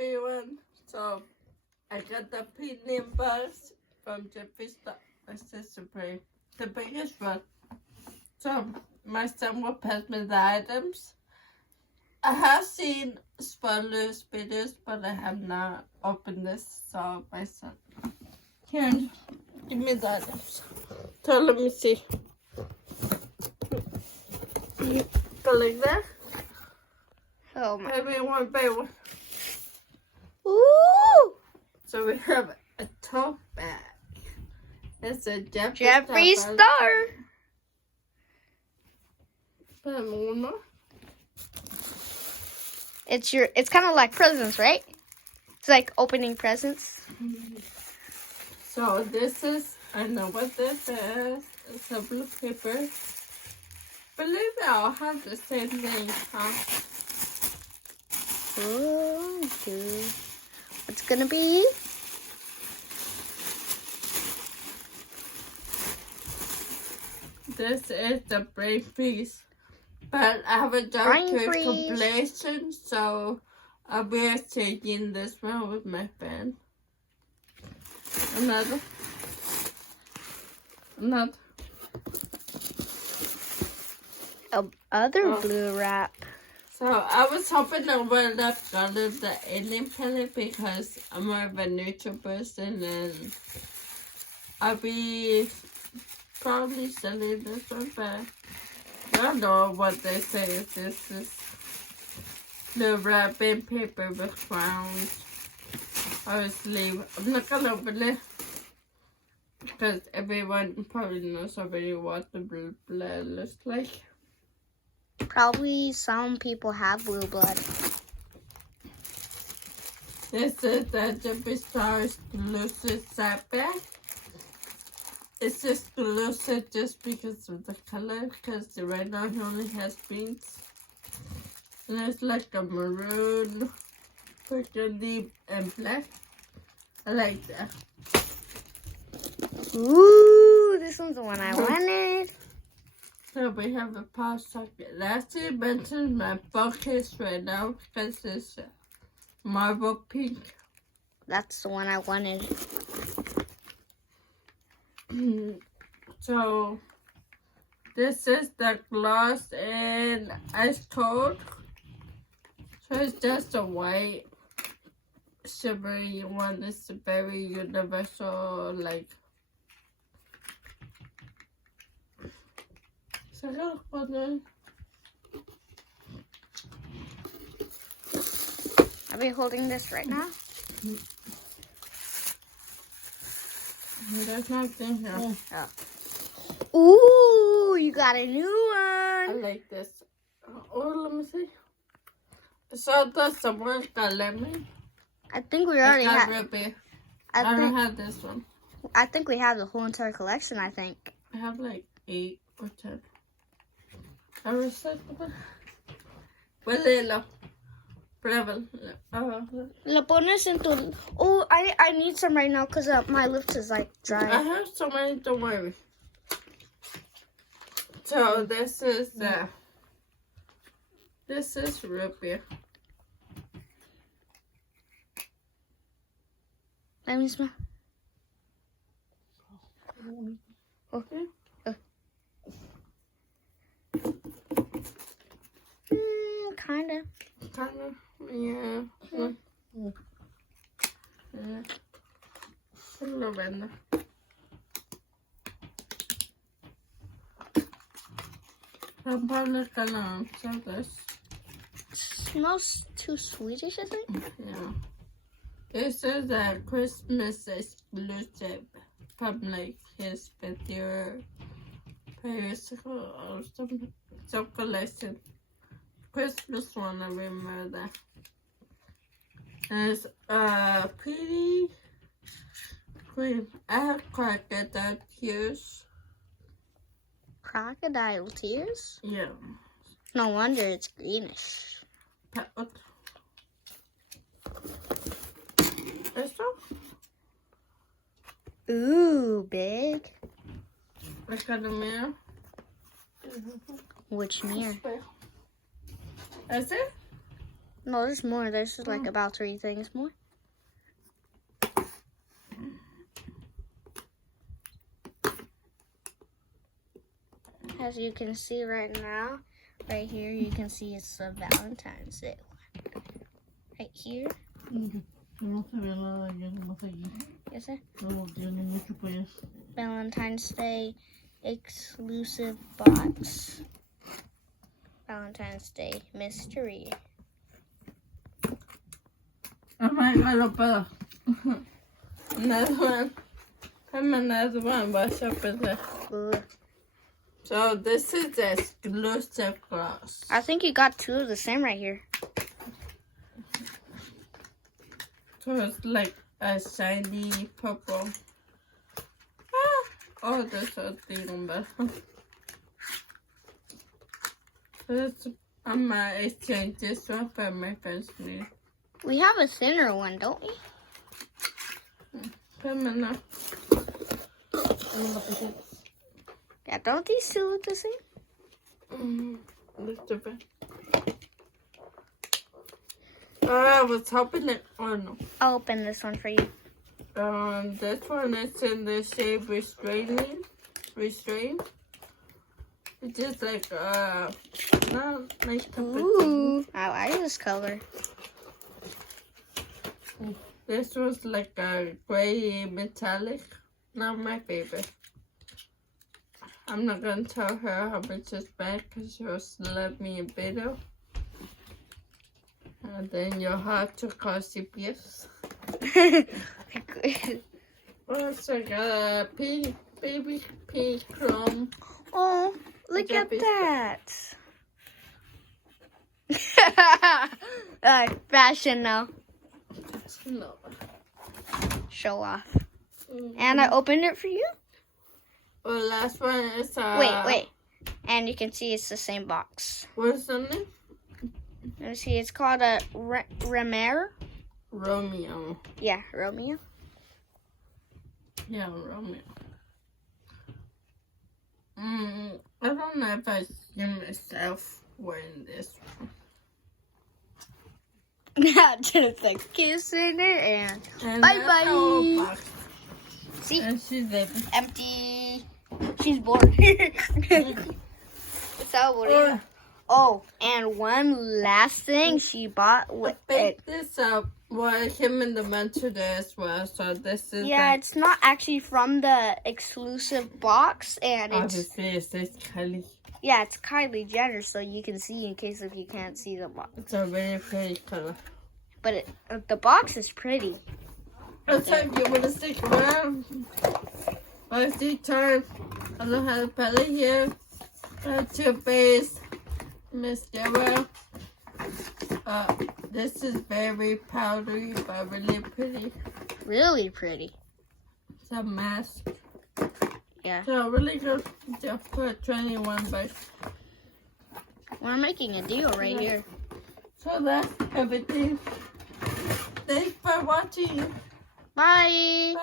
everyone. So I got the premium box from Jeffree accessory, the biggest one. So my son will pass me the items. I have seen spoilers videos, but I have not opened this. So my son, here, give me the items. So let me see. Go like that. Oh my. Maybe one by one. Ooh! So we have a tote bag. It's a Jeffree Star. One more. It's kind of like presents, right? It's like opening presents. So this is, I know what this is. It's a blue paper. Believe they all have the same name, huh? Okay. What's gonna be? This is the brain piece. But I haven't done Brain to freeze. completion, so I'll be taking this one with my friend. Another. Other blue wrap. So I was hoping I would have gotten the alien palette because I'm more of a neutral person and I'll be probably selling this one, but I don't know what they say. If this is the wrapping paper with crowns. Obviously, I'm not gonna open it because everyone probably knows already what the blue blood looks like. Probably some people have blue blood. This is the Jeffree Star exclusive side bag. It's exclusive just because of the color, because right now he only has pinks. And it's like a maroon, burgundy, and black. I like that. Ooh, this one's the one I wanted. So we have a power socket. Last year I mentioned my focus right now because it's marble pink. That's the one I wanted. So this is the gloss and ice cold. So it's just a white shivery one. It's very universal, like. So Are we holding this right now? There's nothing here. Oh. Ooh, you got a new I one. like this. Oh, let me see. So does someone got lemon? I think we already I have. ruby. I I don't think. have this one. I think we have the whole entire collection. I think. I have like 8 or 10. I recyclable. Huélelo. Pruébalo. Lo pones en tu. Oh, I need some right now because my lips is like I dry. have so many, don't worry. So this is ruby. Let me smell. Okay. Kinda. Kinda, yeah. Yeah. Lavender. I'm probably gonna sell this. Smells too sweetish, I think. Yeah. This is a Christmas exclusive from like his 50th Paris or something. Some collection. Christmas one, I remember that. And it's pretty cream. I have crocodile tears. Crocodile tears? Yeah. No wonder it's greenish. Esto? Ooh, big. Like a mirror. Which mirror? Ese? No, there's more. There's like about 3 things more. As you can see right now, right here, you can see it's a Valentine's Day one. Right here. No se ve nada ya nomás allí. Yes, sir. No tiene mucho pues. Valentine's Day exclusive box. Valentine's Day mystery. Oh my god, pero another one. Come another one. What's up with that? So this is the exclusive gloss. I think you got 2 of the same right here. So it's like a shiny purple. Ah. Oh, there's a thing better. I might exchange this one for my friend's new. We have a thinner one, don't we? Come on. Yeah, don't these 2 look the same? Looks different. I was hoping it. Oh no. I'll open this one for you. This one is in the shade Restrain. It's just like not nice temperature. Ooh, I like this color. This was like a gray metallic. Not my favorite. I'm not gonna tell her how much it's bad because she'll slap me a video. And then you'll have to call CPS. Well, it's like a baby pink chrome. Oh, look at that. Fashion now. No. Show off. And I opened it for you. Well, last one is Wait. And you can see it's the same box. What's the name? Let's see, it's called a Romeo. Romeo. Yeah, Romeo. Yeah, Romeo. I don't know if I see myself wearing this one. Now just a kiss in her and And bye that's bye. the whole box. See, And she's empty. empty. She's bored. It's all bored. Oh, and one last thing she bought with I picked this up. Well, it came in the mentor there as well. So this is yeah, it's not actually from the exclusive box, and it's obviously it says Kelly. yeah, it's Kylie Jenner, so you can see in case if you can't see the box. It's a really pretty color. But the box is pretty. It's like you want to stick around. I see time. I don't have a palette here. Tooth base. Mascara. This is very powdery but really pretty. Really pretty. It's a mask. Yeah. So really good. Just for 21 bucks. We're making a deal right here. So that's everything. Thanks for watching. Bye.